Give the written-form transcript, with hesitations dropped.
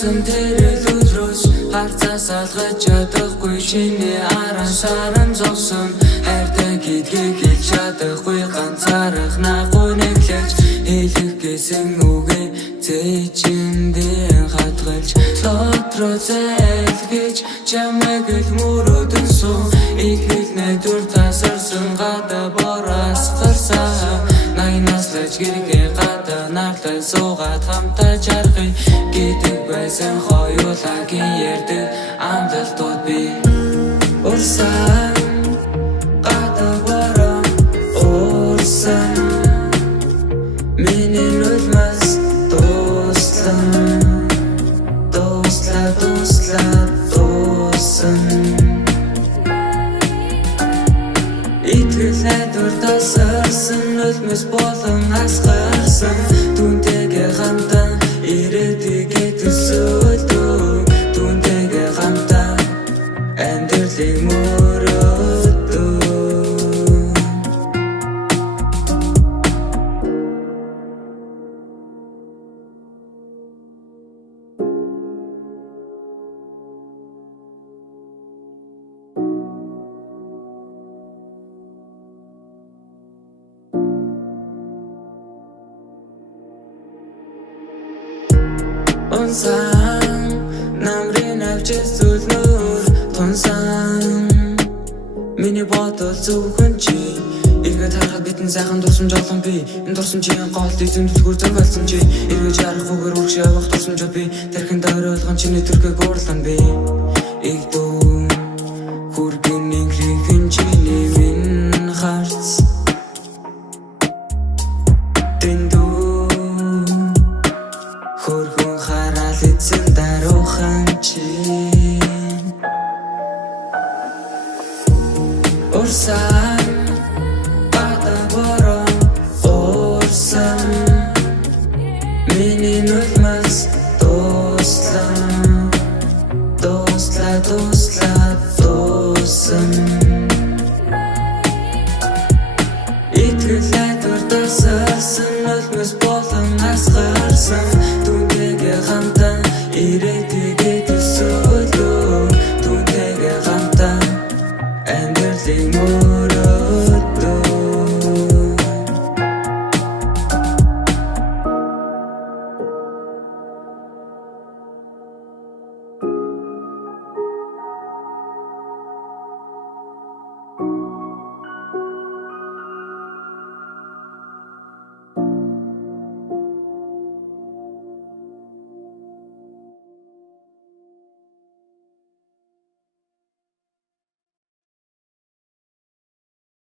явсан тэрэл өдрөөс харцаас алгаж чадахгүй чиний аран саран зогсон хайртай гэдгийг хэлж чадахгүй ганцаарх наггүй нэглэж хэлэх гэсэн үгээ зэчиндээ хатгалж дотроо зайлгэж чамайг л мөрөөдөн суу ихэл найдвар тасарсан гадаа бораас гарсаа найнаслаж гэргээ гадаа наглаж суугаад хамтаа жаргая гэдэг байсан хоёулагийн ярддаг амлалтууд би урсан гадаа бороо урсан миний нулимас дуслаа итгэл найдвар тасарсан нулимс болон асгарсан түнтэйгээ хамтаа ирээдүйгээ төсөөлдөө түнтэйгээ хамтаа амьдралыг мөрөөдөө онсан намрын авчис зүлнөр тунсан миний бодол зөвхөн чи эргээд харахад бидэн сайхан дурсамж олон би энэ дурсамжийн гол эзэмдэлгүүр зохиолсон чи эргэж харах үгээр үргэж явах дурсамжууд би тархинд ойролгон чиний төрхийг уурлан би игдүү хүргэн нэгрийн чиний минь харц хөргөн хараал эцэн даруухан чи урсаа